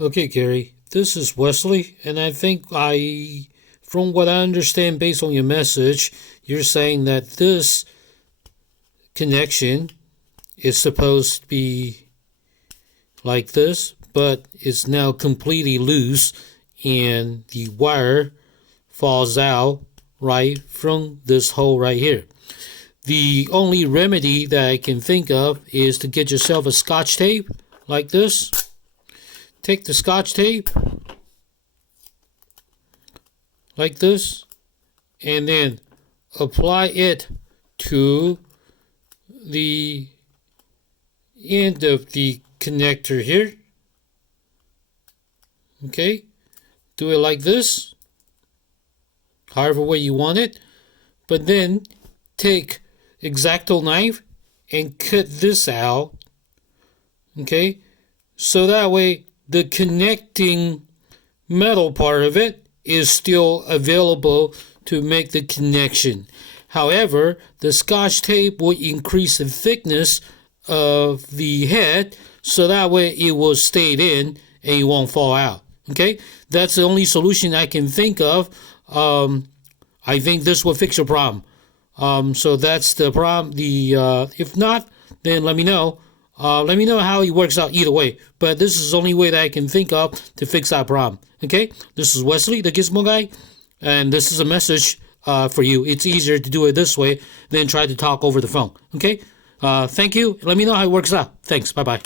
Okay, Gary, this is Wesley, and from what I understand based on your message, you're saying that this connection is supposed to be like this, but it's now completely loose and the wire falls out right from this hole right here. The only remedy that I can think of is to get yourself a scotch tape like this. Take the scotch tape like this and then apply it to the end of the connector here. Okay, do it like this, however way you want it, but then take X-Acto knife and cut this out. Okay, so that way the connecting metal part of it is still available to make the connection. However, the scotch tape will increase the thickness of the head so that way it will stay in and it won't fall out. Okay, that's the only solution I can think of. I think this will fix your problem. So that's the problem. If not, then let me know. Let me know how it works out either way. But this is the only way that I can think of to fix that problem. Okay, this is Wesley, the Gizmo guy, and this is a message for you. It's easier to do it this way than try to talk over the phone. Okay, thank you. Let me know how it works out. Thanks. Bye-bye.